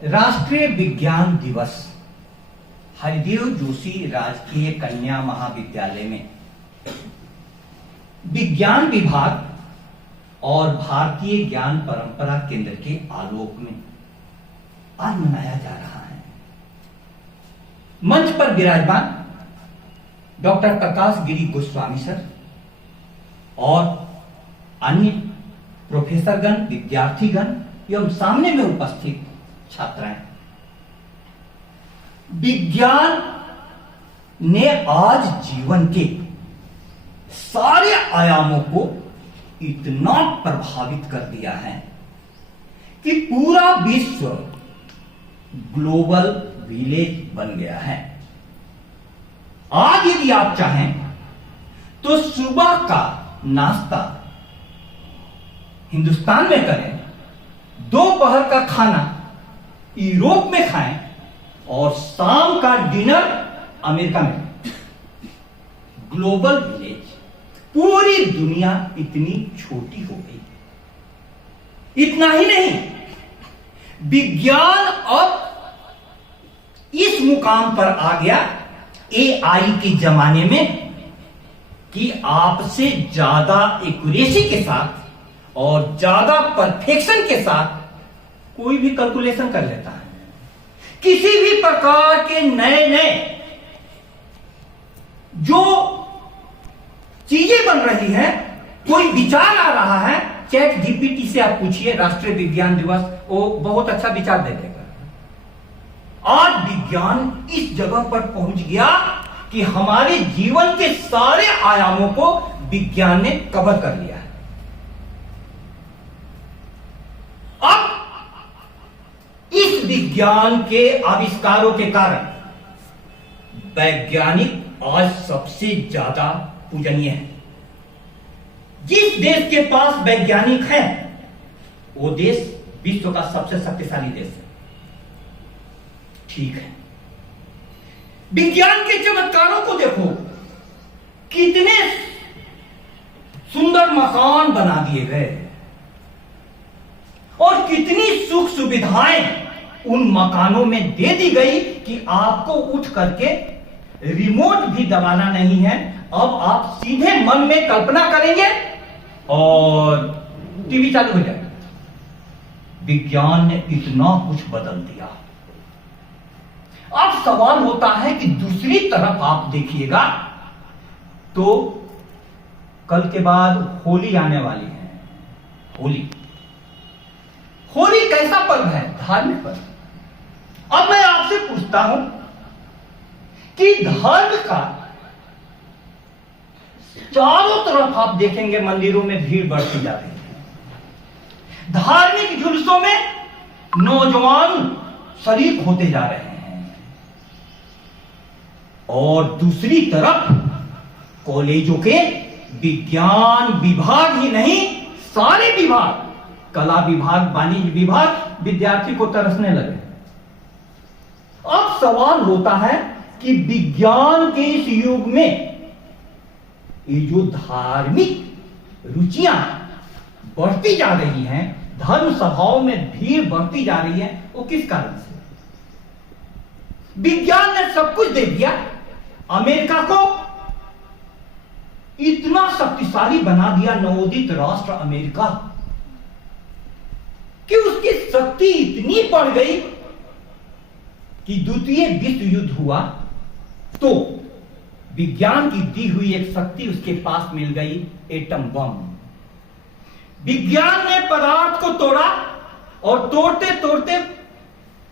राष्ट्रीय विज्ञान दिवस हरिदेव जोशी राजकीय कन्या महाविद्यालय में विज्ञान विभाग और भारतीय ज्ञान परंपरा केंद्र के आलोक में आज मनाया जा रहा है। मंच पर विराजमान डॉक्टर प्रकाश गिरी गोस्वामी सर और अन्य प्रोफेसरगण, विद्यार्थीगण एवं सामने में उपस्थित छात्राएं, विज्ञान ने आज जीवन के सारे आयामों को इतना प्रभावित कर दिया है कि पूरा विश्व ग्लोबल विलेज बन गया है। आज यदि आप चाहें तो सुबह का नाश्ता हिंदुस्तान में करें, दोपहर का खाना यूरोप में खाएं और शाम का डिनर अमेरिका में। ग्लोबल विलेज, पूरी दुनिया इतनी छोटी हो गई। इतना ही नहीं, विज्ञान अब इस मुकाम पर आ गया एआई के जमाने में कि आपसे ज्यादा एक्यूरेसी के साथ और ज्यादा परफेक्शन के साथ कोई भी कैलकुलेशन कर लेता है। किसी भी प्रकार के नए नए जो चीजें बन रही हैं, कोई विचार आ रहा है, चैट जीपीटी से आप पूछिए राष्ट्रीय विज्ञान दिवस, वो बहुत अच्छा विचार दे देगा। आज विज्ञान इस जगह पर पहुंच गया कि हमारे जीवन के सारे आयामों को विज्ञान ने कवर कर लिया है। अब इस विज्ञान के आविष्कारों के कारण वैज्ञानिक आज सबसे ज्यादा पूजनीय है। जिस देश के पास वैज्ञानिक है वो देश विश्व का सबसे शक्तिशाली देश है। ठीक है, विज्ञान के चमत्कारों को देखो, कितने सुंदर मकान बना दिए गए और कितनी सुख सुविधाएं उन मकानों में दे दी गई कि आपको उठ करके रिमोट भी दबाना नहीं है। अब आप सीधे मन में कल्पना करेंगे और टीवी चालू हो जाएगा। विज्ञान ने इतना कुछ बदल दिया। अब सवाल होता है कि दूसरी तरफ आप देखिएगा तो कल के बाद होली आने वाली है। होली कैसा पर्व है? धार्मिक पर्व। अब मैं आपसे पूछता हूं कि धर्म का चारों तरफ आप देखेंगे मंदिरों में भीड़ बढ़ती जा रही है। धार्मिक जुलूसों में नौजवान शरीक होते जा रहे हैं और दूसरी तरफ कॉलेजों के विज्ञान विभाग ही नहीं, सारे विभाग, कला विभाग, वाणिज्य विभाग, विद्यार्थी को तरसने लगे। अब सवाल होता है कि विज्ञान के इस युग में ये जो धार्मिक रुचियां बढ़ती जा रही हैं, धर्म सभाओं में भीड़ बढ़ती जा रही है, वो किस कारण से? विज्ञान ने सब कुछ दे दिया। अमेरिका को इतना शक्तिशाली बना दिया नवोदित राष्ट्र अमेरिका कि उसकी शक्ति इतनी बढ़ गई कि द्वितीय विश्व युद्ध हुआ तो विज्ञान की दी हुई एक शक्ति उसके पास मिल गई, एटम बम। विज्ञान ने पदार्थ को तोड़ा और तोड़ते तोड़ते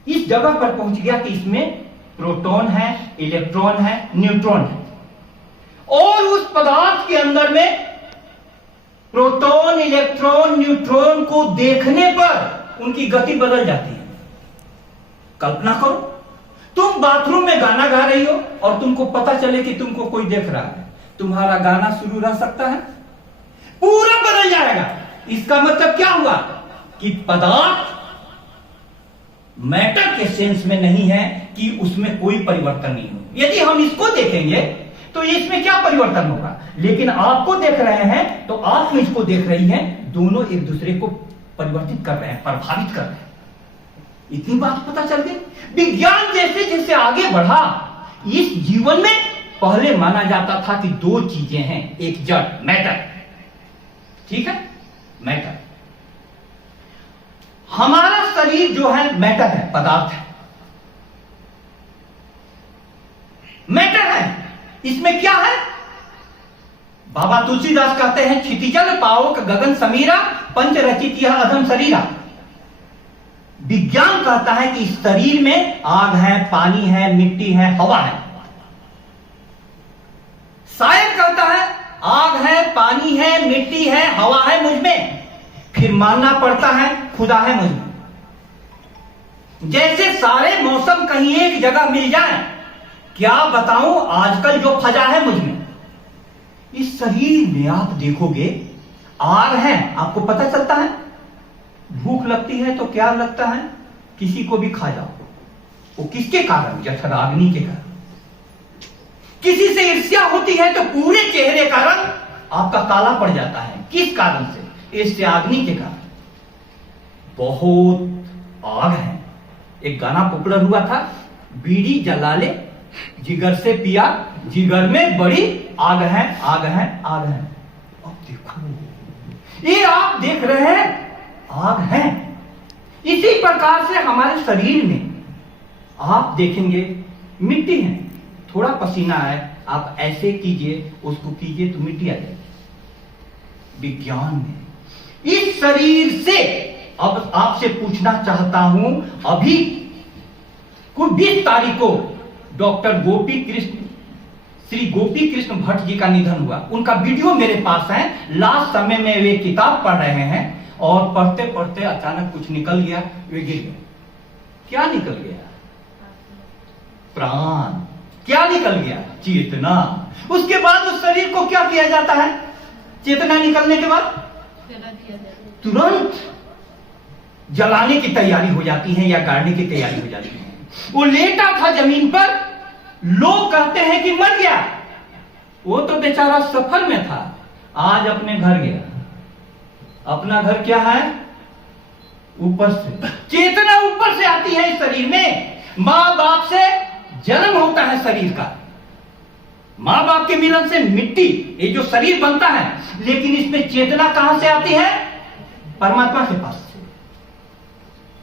इस जगह पर पहुंच गया कि इसमें प्रोटॉन है, इलेक्ट्रॉन है, न्यूट्रॉन है और उस पदार्थ के अंदर में प्रोटॉन, इलेक्ट्रॉन, न्यूट्रॉन को देखने पर उनकी गति बदल जाती है। कल्पना करो, तुम बाथरूम में गाना गा रही हो और तुमको पता चले कि तुमको कोई देख रहा है, तुम्हारा गाना शुरू रह सकता है? पूरा बदल जाएगा। इसका मतलब क्या हुआ कि पदार्थ मैटर के सेंस में नहीं है कि उसमें कोई परिवर्तन नहीं हो। यदि हम इसको देखेंगे तो इसमें क्या परिवर्तन होगा, लेकिन आपको देख रहे हैं तो आप इसको देख रही हैं, दोनों एक दूसरे को परिवर्तित कर रहे हैं, प्रभावित कर रहे हैं। इतनी बात पता चल गई। विज्ञान जैसे जैसे आगे बढ़ा, इस जीवन में पहले माना जाता था कि दो चीजें हैं, एक जड़ मैटर, ठीक है, मैटर। हमारा शरीर जो है मैटर है, पदार्थ है, मैटर है। इसमें क्या है? बाबा तुलसीदास कहते हैं, क्षितिजल पावक गगन समीरा पंच रचित यह अधम शरीरा। विज्ञान कहता है कि इस शरीर में आग है, पानी है, मिट्टी है, हवा है। शायर कहता है आग है, पानी है, मिट्टी है, हवा है मुझ में, फिर मानना पड़ता है खुदा है मुझ में। जैसे सारे मौसम कहीं एक जगह मिल जाए, क्या बताऊं आजकल जो फजा है मुझ में। इस शरीर में आप देखोगे आग है, आपको पता चलता है। भूख लगती है तो क्या लगता है, किसी को भी खा जाओ। वो किसके कारण? जठराग्नि के कारण। किसी से ईर्ष्या होती है तो पूरे चेहरे का रंग आपका काला पड़ जाता है। किस कारण से? ईर्ष्याग्नि के कारण। बहुत आग है। एक गाना पॉपुलर हुआ था, बीड़ी जला ले जिगर से पिया, जिगर में बड़ी आग है, आग है, आग है। अब देखो, ये आप देख रहे हैं आग है। इसी प्रकार से हमारे शरीर में आप देखेंगे मिट्टी है, थोड़ा पसीना है, आप ऐसे कीजिए, उसको कीजिए तो मिट्टी आ जाएगी। विज्ञान में इस शरीर से, अब आपसे पूछना चाहता हूं, अभी कुछ 20 तारीख को डॉक्टर गोपी कृष्ण, श्री गोपी कृष्ण भट्ट जी का निधन हुआ। उनका वीडियो मेरे पास है। लास्ट समय में वे किताब पढ़ रहे हैं और पढ़ते पढ़ते अचानक कुछ निकल गया, वे गिर गए। क्या निकल गया? प्राण। क्या निकल गया? चेतना। उसके बाद उस शरीर को क्या किया जाता है? चेतना निकलने के बाद तुरंत जलाने की तैयारी हो जाती है या गाड़ने की तैयारी हो जाती है। वो लेटा था जमीन पर, लोग कहते हैं कि मर गया। वो तो बेचारा सफर में था, आज अपने घर गया। अपना घर क्या है? ऊपर से। चेतना ऊपर से आती है इस शरीर में। मां बाप से जन्म होता है शरीर का, मां बाप के मिलन से मिट्टी, ये जो शरीर बनता है, लेकिन इसमें चेतना कहां से आती है? परमात्मा के पास से।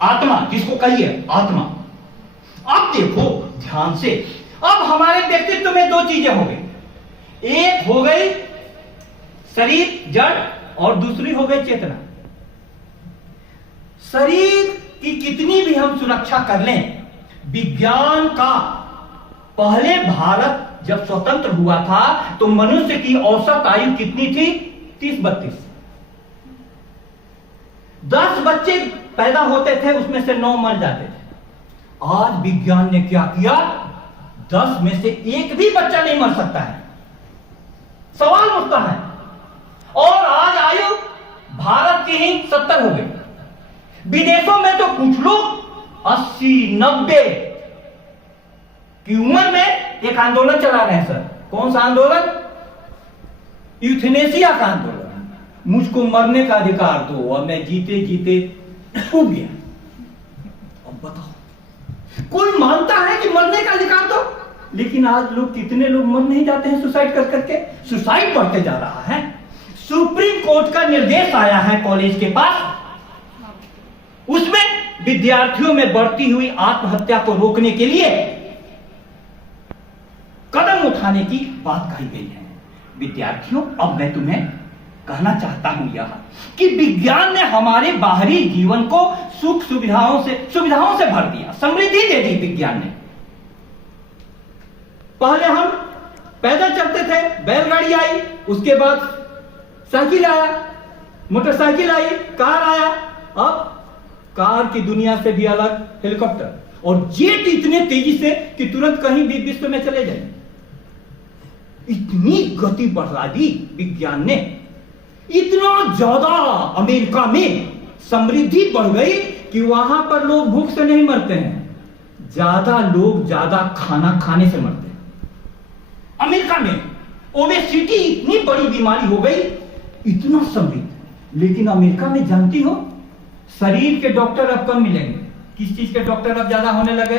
आत्मा, जिसको कहिए आत्मा। अब देखो ध्यान से, अब हमारे व्यक्तित्व में दो चीजें हो गई। एक हो गई शरीर जड़ और दूसरी हो गई चेतना। शरीर की कितनी भी हम सुरक्षा कर लें, विज्ञान का, पहले भारत जब स्वतंत्र हुआ था तो मनुष्य की औसत आयु कितनी थी? 30-32। 10 बच्चे पैदा होते थे, उसमें से 9 मर जाते थे। आज विज्ञान ने क्या किया? 10 में से एक भी बच्चा नहीं मर सकता है। सवाल उठता है। और आज आयु भारत की ही 70 हो गई। विदेशों में तो कुछ लोग 80-90 की उम्र में एक आंदोलन चला रहे हैं। सर, कौन सा आंदोलन? यूथनेसिया का आंदोलन। मुझको मरने का अधिकार दो, और मैं जीते जीते उग गया। अब बताओ, कोई मानता है कि मरने का अधिकार दो? लेकिन आज लोग, कितने लोग मर नहीं जाते हैं सुसाइड कर करके? सुसाइड बढ़ते जा रहा है। सुप्रीम कोर्ट का निर्देश आया है कॉलेज के पास, उसमें विद्यार्थियों में बढ़ती हुई आत्महत्या को रोकने के लिए कदम उठाने की बात कही गई है। विद्यार्थियों, अब मैं तुम्हें कहना चाहता हूं यह कि विज्ञान ने हमारे बाहरी जीवन को सुख सुविधाओं से भर दिया, समृद्धि दे दी विज्ञान ने। पहले हम पैदल चलते थे, बैलगाड़ी आई, उसके बाद साइकिल आया, मोटरसाइकिल आई, कार आया, अब कार की दुनिया से भी अलग हेलीकॉप्टर और जेट इतने तेजी से कि तुरंत कहीं भी विश्व में चले जाए। इतनी गति बढ़ा दी विज्ञान ने, इतना ज्यादा अमेरिका में समृद्धि बढ़ गई कि वहां पर लोग भूख से नहीं मरते हैं, ज्यादा लोग ज्यादा खाना खाने से मरते हैं। अमेरिका में ओबेसिटी इतनी बड़ी बीमारी हो गई, इतना समृद्ध। लेकिन अमेरिका में जानती हो, शरीर के डॉक्टर अब कम मिलेंगे। किस चीज के डॉक्टर अब ज्यादा होने लगे?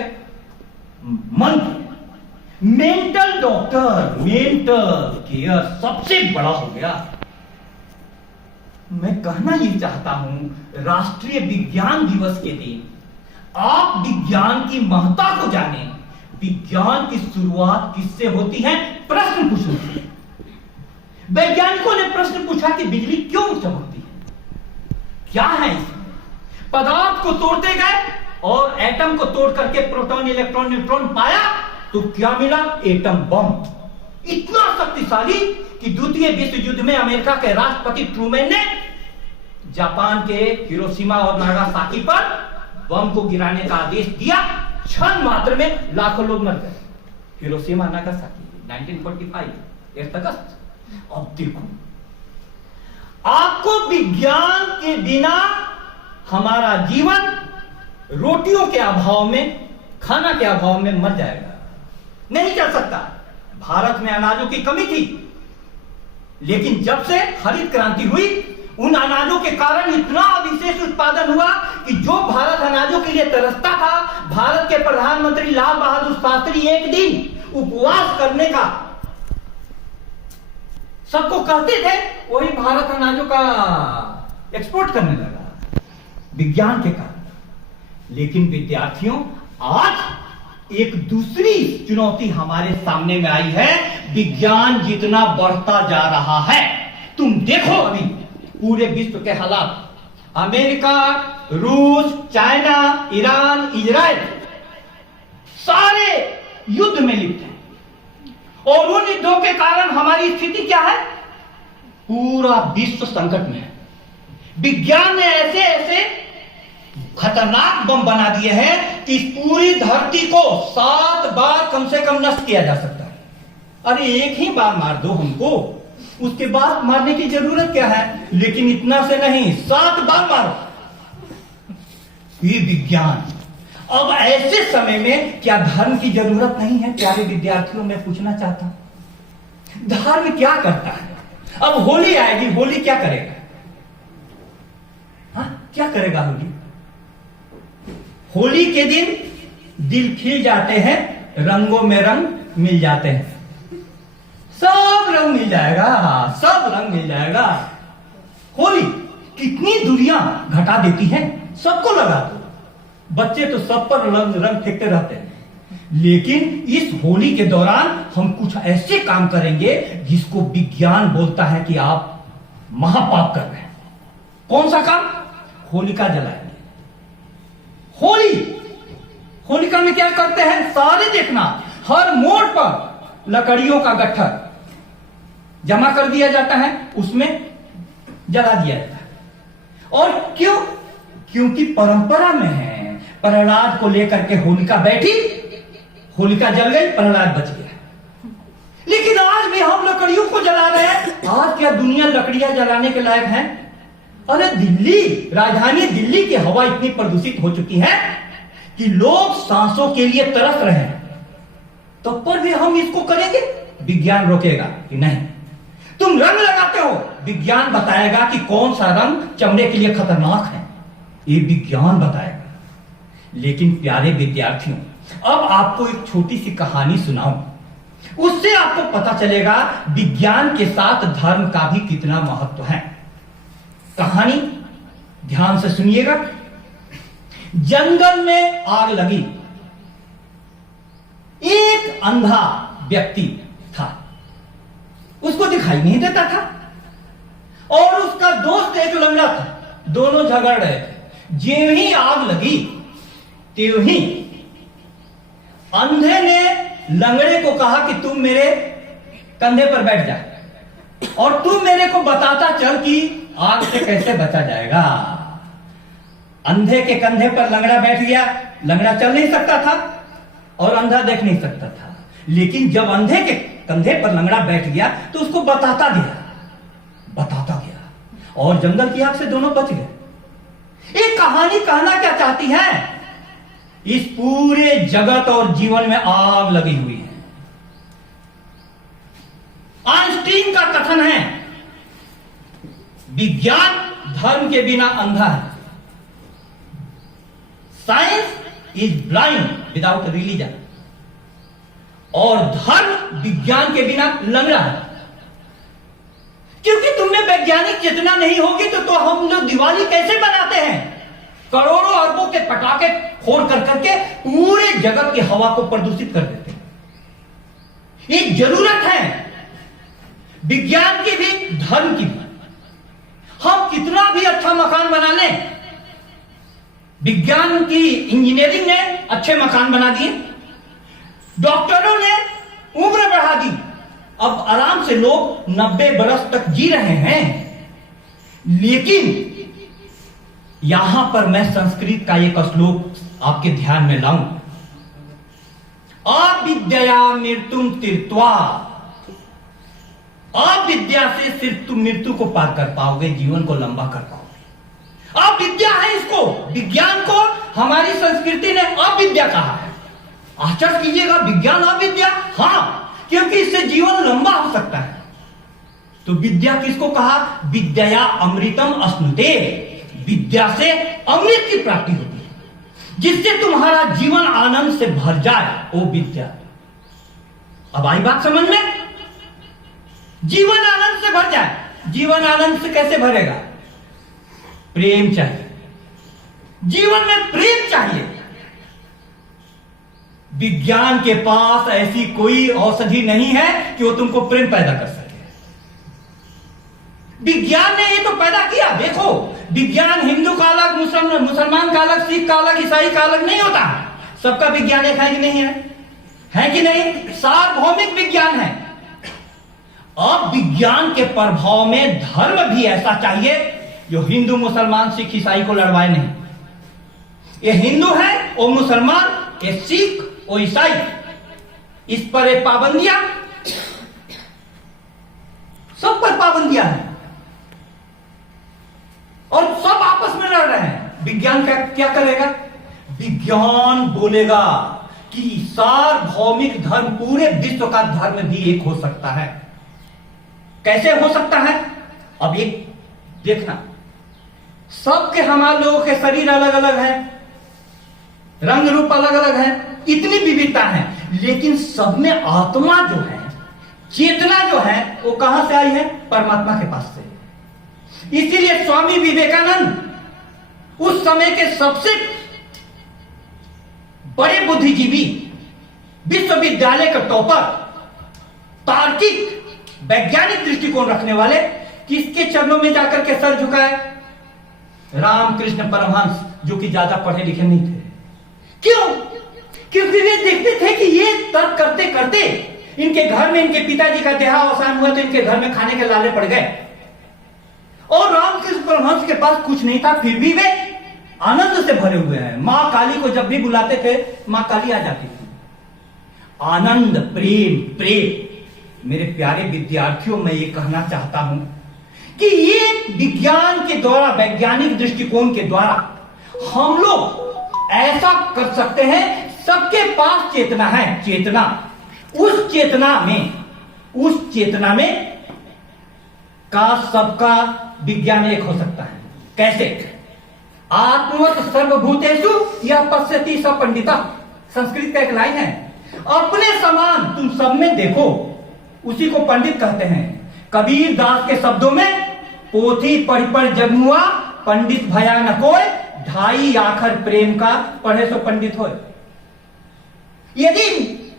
मन के, मेंटल डॉक्टर, मेंटल केयर सबसे बड़ा हो गया। मैं कहना ये चाहता हूं, राष्ट्रीय विज्ञान दिवस के दिन आप विज्ञान की महत्ता को जानें। विज्ञान की शुरुआत किससे होती है? प्रश्न पूछने से। वैज्ञानिकों ने प्रश्न पूछा कि बिजली क्यों चमकती है, क्या है इसमें? पदार्थ को तोड़ते गए और एटम को तोड़ करके प्रोटॉन, इलेक्ट्रॉन, न्यूट्रॉन पाया तो क्या मिला? Atom bomb. इतना शक्तिशाली कि द्वितीय विश्व युद्ध में अमेरिका के राष्ट्रपति ट्रूमैन ने जापान के हिरोशिमा और नागासाकी पर बम को गिराने का आदेश दिया। क्षण मात्र में लाखों लोग मर गए। हिरोशिमा, नागासाकी, 1945, 1 अगस्त। अब देखो, आपको विज्ञान के बिना हमारा जीवन रोटियों के अभाव में, खाना के अभाव में मर जाएगा, नहीं चल सकता। भारत में अनाजों की कमी थी, लेकिन जब से हरित क्रांति हुई, उन अनाजों के कारण इतना विशेष उत्पादन हुआ कि जो भारत अनाजों के लिए तरसता था, भारत के प्रधानमंत्री लाल बहादुर शास्त्री एक दिन उपवास करने का सबको कहते थे, वही भारत अनाजों का एक्सपोर्ट करने लगा विज्ञान के कारण। लेकिन विद्यार्थियों, आज एक दूसरी चुनौती हमारे सामने में आई है। विज्ञान जितना बढ़ता जा रहा है, तुम देखो अभी पूरे विश्व के हालात, अमेरिका, रूस, चाइना, ईरान, इजराइल सारे युद्ध में लिप्त हैं। और उन युद्धों के कारण हमारी स्थिति क्या है? पूरा विश्व संकट में है। विज्ञान ने ऐसे ऐसे खतरनाक बम बना दिए हैं कि इस पूरी धरती को 7 बार कम से कम नष्ट किया जा सकता है। अरे एक ही बार मार दो हमको, उसके बाद मारने की जरूरत क्या है? लेकिन इतना से नहीं, 7 बार मारो। ये विज्ञान। अब ऐसे समय में क्या धर्म की जरूरत नहीं है? प्यारे विद्यार्थियों, मैं पूछना चाहता हूं, धर्म क्या करता है? अब होली आएगी, होली क्या करेगा? हाँ, क्या करेगा होली? होली के दिन दिल खिल जाते हैं, रंगों में रंग मिल जाते हैं, सब रंग मिल जाएगा, सब रंग मिल जाएगा। होली कितनी दूरियां घटा देती है, सबको लगा दो। बच्चे तो सब पर रंग फेंकते रहते हैं, लेकिन इस होली के दौरान हम कुछ ऐसे काम करेंगे जिसको विज्ञान बोलता है कि आप महापाप कर रहे हैं। कौन सा काम? होलिका जलाएंगे। होलिका में क्या करते हैं? सारे देखना, हर मोड़ पर लकड़ियों का गट्ठर जमा कर दिया जाता है, उसमें जला दिया जाता है। और क्यों? क्योंकि परंपरा में है। प्रहलाद को लेकर के होलिका बैठी, होलिका जल गई, प्रहलाद बच गया। लेकिन आज भी हम लकड़ियों को जला रहे हैं। आज क्या दुनिया लकड़ियां जलाने के लायक है? अरे दिल्ली, राजधानी दिल्ली की हवा इतनी प्रदूषित हो चुकी है कि लोग सांसों के लिए तरस रहे हैं। तो पर भी हम इसको करेंगे? विज्ञान रोकेगा कि नहीं? तुम रंग लगाते हो, विज्ञान बताएगा कि कौन सा रंग चमड़े के लिए खतरनाक है, ये विज्ञान बताएगा। लेकिन प्यारे विद्यार्थियों, अब आपको एक छोटी सी कहानी सुनाऊं, उससे आपको पता चलेगा विज्ञान के साथ धर्म का भी कितना महत्व है। कहानी ध्यान से सुनिएगा। जंगल में आग लगी, एक अंधा व्यक्ति था, उसको दिखाई नहीं देता था, और उसका दोस्त एक लंगड़ा था। दोनों झगड़ रहे थे। ज्यों ही आग लगी, त्यों ही अंधे ने लंगड़े को कहा कि तुम मेरे कंधे पर बैठ जा और तू मेरे को बताता चल कि आग से कैसे बचा जाएगा। अंधे के कंधे पर लंगड़ा बैठ गया। लंगड़ा चल नहीं सकता था और अंधा देख नहीं सकता था, लेकिन जब अंधे के कंधे पर लंगड़ा बैठ गया तो उसको बताता गया और जंगल की आग से दोनों बच गए। ये कहानी कहना क्या चाहती है? इस पूरे जगत और जीवन में आग लगी हुई है। आइंस्टीन का कथन है, विज्ञान धर्म के बिना अंधा है। Science is blind without religion, और धर्म विज्ञान के बिना लंगड़ा है। क्योंकि तुमने वैज्ञानिक चेतना नहीं होगी तो हम लोग दिवाली कैसे बनाते हैं? करोड़ों अरबों के पटाखे फोड़ कर करके पूरे जगत की हवा को प्रदूषित कर देते हैं। ये जरूरत है विज्ञान की भी, धर्म की भी। हम कितना भी अच्छा मकान बना लें, विज्ञान की इंजीनियरिंग ने अच्छे मकान बना दिए, डॉक्टरों ने उम्र बढ़ा दी, अब आराम से लोग 90 बरस तक जी रहे हैं। लेकिन यहां पर मैं संस्कृत का एक श्लोक आपके ध्यान में लाऊं। अविद्या मृत्युम तीर्त्वा, अविद्या से सिर्फ तुम मृत्यु को पार कर पाओगे, जीवन को लंबा कर पाओगे। अविद्या है इसको, विज्ञान को हमारी संस्कृति ने अविद्या कहा है। आश्चर्य कीजिएगा, विज्ञान अविद्या, हां, क्योंकि इससे जीवन लंबा हो सकता है। तो विद्या किसको कहा? विद्या अमृतम अश्नुते, विद्या से अमृत की प्राप्ति होती है, जिससे तुम्हारा जीवन आनंद से भर जाए, वो विद्या। अब आई बात समझ में? जीवन आनंद से भर जाए। जीवन आनंद से कैसे भरेगा? प्रेम चाहिए, जीवन में प्रेम चाहिए। विज्ञान के पास ऐसी कोई औषधि नहीं है कि वो तुमको प्रेम पैदा कर सके। विज्ञान ने ये तो पैदा किया। देखो, विज्ञान हिंदू का अलग, मुसलमान का अलग, सिख का अलग, ईसाई का अलग नहीं होता। सबका विज्ञान एक है कि नहीं है? है कि नहीं? सार्वभौमिक विज्ञान है। अब विज्ञान के प्रभाव में धर्म भी ऐसा चाहिए जो हिंदू, मुसलमान, सिख, ईसाई को लड़वाए नहीं। ये हिंदू है, वो मुसलमान, ये सिख, वो ईसाई, इस पर एक पाबंदियां, सब पर पाबंदियां हैं और सब आपस में लड़ रहे हैं। विज्ञान क्या करेगा? विज्ञान बोलेगा कि सार्वभौमिक धर्म, पूरे विश्व का धर्म भी एक हो सकता है। कैसे हो सकता है? अब ये देखना, सबके, हमारे लोगों के शरीर अलग अलग है, रंग रूप अलग अलग है, इतनी विविधता है, लेकिन सब में आत्मा जो है, चेतना जो है, वो कहां से आई है? परमात्मा के पास से। इसीलिए स्वामी विवेकानंद उस समय के सबसे बड़े बुद्धिजीवी, विश्वविद्यालय का टॉपर, तार्किक वैज्ञानिक दृष्टिकोण रखने वाले, किसके चरणों में जाकर के सर झुकाए? रामकृष्ण परमहंस, जो कि ज्यादा पढ़े लिखे नहीं थे। क्यों? क्योंकि वे देखते थे कि ये तर्क करते करते इनके घर में, इनके पिताजी का देहावसान हुआ तो इनके घर में खाने के लाले पड़ गए, और रामकृष्ण परमहंस के पास कुछ नहीं था, फिर भी वे आनंद से भरे हुए हैं। मां काली को जब भी बुलाते थे, मां काली आ जाती थी। आनंद, प्रेम, प्रेम। मेरे प्यारे विद्यार्थियों, मैं ये कहना चाहता हूं कि ये विज्ञान के द्वारा, वैज्ञानिक दृष्टिकोण के द्वारा हम लोग ऐसा कर सकते हैं। सबके पास चेतना है, चेतना, उस चेतना में का सबका विज्ञान एक हो सकता है। कैसे? आत्मवत सर्वभूतेषु यह पश्यति स पंडिता, संस्कृत का एक लाइन है। अपने समान तुम सब में देखो, उसी को पंडित कहते हैं। कबीर दास के शब्दों में, पोथी पढ़ पढ़ जग मुआ, पंडित भया न कोय, ढाई आखर प्रेम का, पढ़े सो पंडित होए। यदि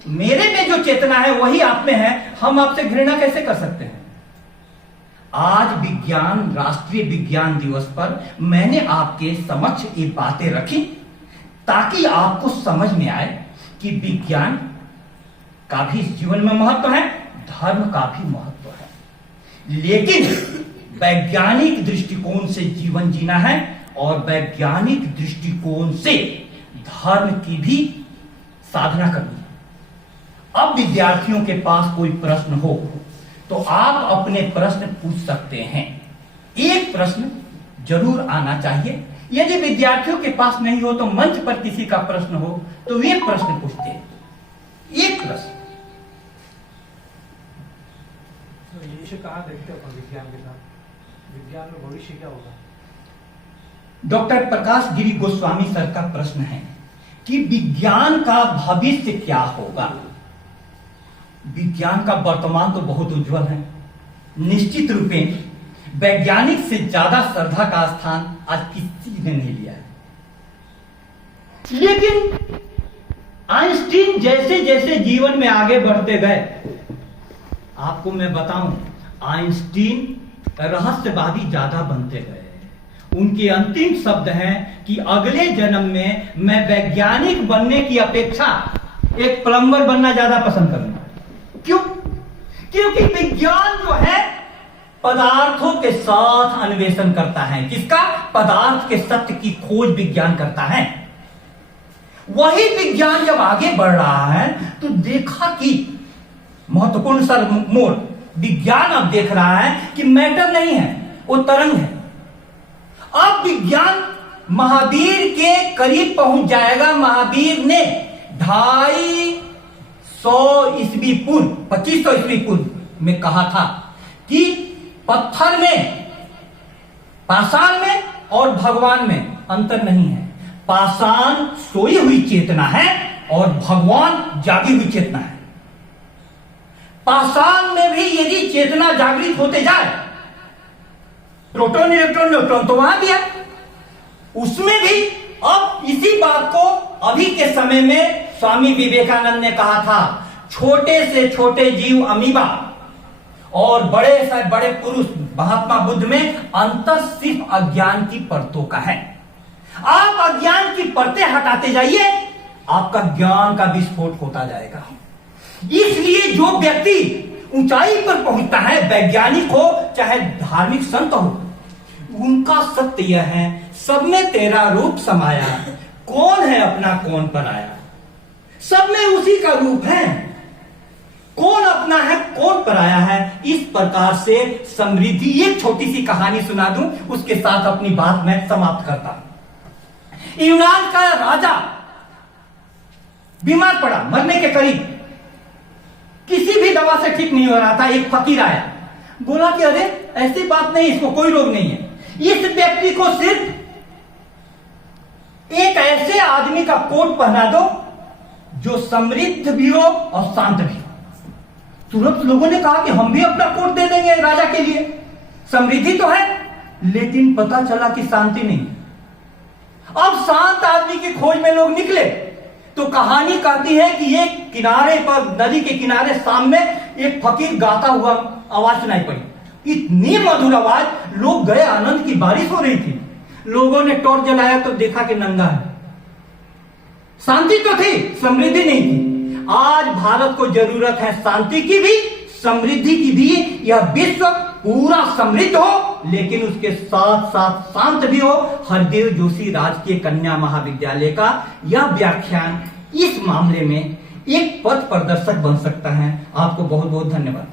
मेरे में जो चेतना है वही आप में है, हम आपसे घृणा कैसे कर सकते हैं? आज विज्ञान, राष्ट्रीय विज्ञान दिवस पर मैंने आपके समक्ष ये बातें रखी ताकि आपको समझ में आए कि विज्ञान का भी जीवन में महत्व है, धर्म का भी महत्व है। लेकिन वैज्ञानिक दृष्टिकोण से जीवन जीना है और वैज्ञानिक दृष्टिकोण से धर्म की भी साधना करनी है। अब विद्यार्थियों के पास कोई प्रश्न हो तो आप अपने प्रश्न पूछ सकते हैं। एक प्रश्न जरूर आना चाहिए। यदि विद्यार्थियों के पास नहीं हो तो मंच पर किसी का प्रश्न हो तो एक प्रश्न पूछते हैं, एक प्रश्न। भविष्य कहाँ देखते हो विज्ञान के साथ? विज्ञान में भविष्य क्या होगा? डॉक्टर प्रकाश गिरी गोस्वामी सर का प्रश्न है कि विज्ञान का भविष्य क्या होगा। विज्ञान का वर्तमान तो बहुत उज्जवल है। निश्चित रूप में वैज्ञानिक से ज्यादा श्रद्धा का स्थान आज किसी ने नहीं लिया है। लेकिन आइंस्टीन जैसे जैसे जीवन में आगे बढ़ते गए, आपको मैं बताऊं, आइंस्टीन रहस्यवादी ज्यादा बनते गए। उनके अंतिम शब्द हैं कि अगले जन्म में मैं वैज्ञानिक बनने की अपेक्षा एक प्लम्बर बनना ज्यादा पसंद करूंगा। क्यों? क्योंकि विज्ञान जो है पदार्थों के साथ अन्वेषण करता है। किसका? पदार्थ के सत्य की खोज विज्ञान करता है। वही विज्ञान जब आगे बढ़ रहा है तो देखा कि महत्वपूर्ण सर मोड़, विज्ञान अब देख रहा है कि मैटर नहीं है, वो तरंग है। अब विज्ञान महावीर के करीब पहुंच जाएगा। महावीर ने 250 ईस्वी पूर्व, 2500 ईस्वी पूर्व में कहा था कि पत्थर में, पाषाण में और भगवान में अंतर नहीं है। पाषाण सोई हुई चेतना है और भगवान जागी हुई चेतना है। पाषाण में भी यदि चेतना जागृत होते जाए, प्रोटॉन इलेक्ट्रॉन न्यूट्रॉन तो वहां भी है, उसमें भी अब इसी बात को अभी के समय में स्वामी विवेकानंद ने कहा था, छोटे से छोटे जीव अमीबा और बड़े से बड़े पुरुष महात्मा बुद्ध में अंतर सिर्फ अज्ञान की परतों का है। आप अज्ञान की परतें हटाते जाइए, आपका ज्ञान का विस्फोट होता जाएगा। इसलिए जो व्यक्ति ऊंचाई पर पहुंचता है, वैज्ञानिक हो चाहे धार्मिक संत हो, उनका सत्य यह है, सब में तेरा रूप समाया, कौन है अपना कौन पराया। सब में उसी का रूप है, कौन अपना है कौन पराया है। इस प्रकार से समृद्धि, एक छोटी सी कहानी सुना दूं, उसके साथ अपनी बात मैं समाप्त करता हूं। यूनान का राजा बीमार पड़ा, मरने के करीब, किसी भी दवा से ठीक नहीं हो रहा था। एक फकीर आया, बोला कि अरे ऐसी बात नहीं, इसको कोई रोग नहीं है। इस व्यक्ति को सिर्फ एक ऐसे आदमी का कोट पहना दो जो समृद्ध भी हो और शांत भी हो। तुरंत लोगों ने कहा कि हम भी अपना कोट दे देंगे राजा के लिए, समृद्धि तो है। लेकिन पता चला कि शांति नहीं। अब शांत आदमी की खोज में लोग निकले तो कहानी कहती है कि एक किनारे पर, नदी के किनारे शाम में एक फकीर गाता हुआ आवाज सुनाई पड़ी। इतनी मधुर आवाज, लोग गए, आनंद की बारिश हो रही थी। लोगों ने टॉर्च जलाया तो देखा कि नंगा है। शांति तो थी, समृद्धि नहीं थी। आज भारत को जरूरत है शांति की भी, समृद्धि की भी। यह विश्व पूरा समृद्ध हो लेकिन उसके साथ साथ शांत भी हो। हरदेव जोशी राजकीय कन्या महाविद्यालय का यह व्याख्यान इस मामले में एक पथ प्रदर्शक बन सकता है। आपको बहुत बहुत धन्यवाद।